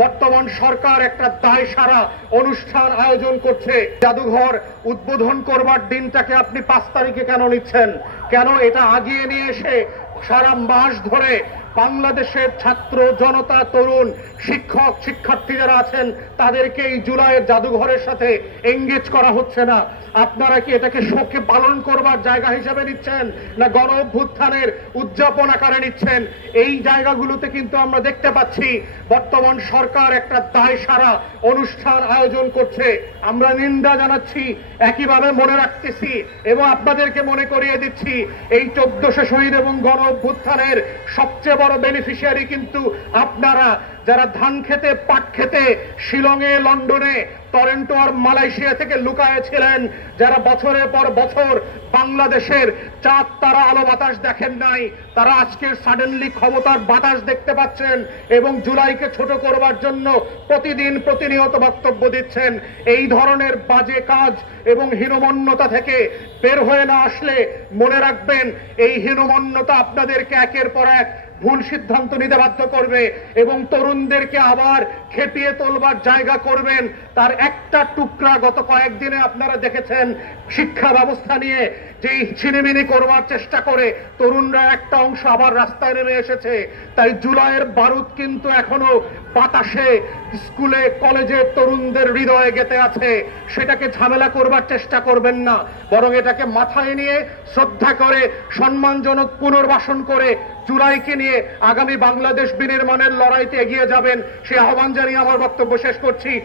বর্তমান সরকার একটা দায়সারা অনুষ্ঠান আয়োজন করছে। জাদুঘর উদ্বোধন করবার দিনটাকে আপনি 5 তারিখে কেন নিচ্ছেন? কেন এটা আগিয়ে নিয়ে এসে সারা মাস ধরে বাংলাদেশের ছাত্র জনতা, তরুণ, শিক্ষক, শিক্ষার্থী যারা আছেন তাদেরকে এই জুলাইয়ের জাদুঘরের সাথে এঙ্গেজ করা হচ্ছে না? আপনারা কি এটাকে শোকে পালন করবার জায়গা হিসেবে নিচ্ছেন, না গণ অভ্যুত্থানের উদযাপন আকারে নিচ্ছেন? এই জায়গাগুলোতে কিন্তু আমরা দেখতে পাচ্ছি বর্তমান সরকার একটা দায়সারা অনুষ্ঠান আয়োজন করছে। আমরা নিন্দা জানাচ্ছি, একইভাবে মনে রাখতেছি এবং আপনাদেরকে মনে করিয়ে দিচ্ছি, এই 1400 শহীদ এবং গণ অভ্যুত্থানের সবচেয়ে বড় বেনিফিশিয়ারি কিন্তু আপনারা, যারা ধান খেতে, পাট খেতে শিলংয়ে, লন্ডনে, টরেন্টো আর মালয়েশিয়া থেকে লুকায়ে ছিলেন, যারা বছরের পর বছর বাংলাদেশের চাঁদ তারা আলো বাতাস দেখেন নাই, তারা আজকে সাডেনলি ক্ষমতার বাতাস দেখতে পাচ্ছেন এবং জুলাইকে ছোট করবার জন্য প্রতিদিন প্রতিনিয়ত বক্তব্য দিচ্ছেন। এই ধরনের বাজে কাজ এবং হীনমন্যতা থেকে বের হয়ে না আসলে মনে রাখবেন, এই হীনমন্যতা আপনাদেরকে একের পর এক ভুল সিদ্ধান্ত নিতে বাধ্য করবে এবং তরুণদেরকে আবার খেপিয়ে তোলবার জায়গা করবেন। তার একটা টুকরা গত কয়েকদিনে আপনারা দেখেছেন, শিক্ষা ব্যবস্থা নিয়ে যেই ছিনিমিনি করবার চেষ্টা করে তরুণরা একটা অংশ আবার রাস্তায় নেমে এসেছে। তাই জুলাইয়ের বারুদ কিন্তু এখনো বাতাসে, স্কুলে কলেজে তরুণদের হৃদয়ে গেঁথে আছে। সেটাকে ঝামেলা করবার চেষ্টা করবেন না, বরং এটাকে মাথায় নিয়ে শ্রদ্ধা করে সম্মানজনক পুনর্বাসন করে জুলাইকে নিয়ে আগামী বাংলাদেশ বিনির্মাণের লড়াইতে এগিয়ে যাবেন, সে আহ্বান জানিয়ে আমার বক্তব্য শেষ করছি।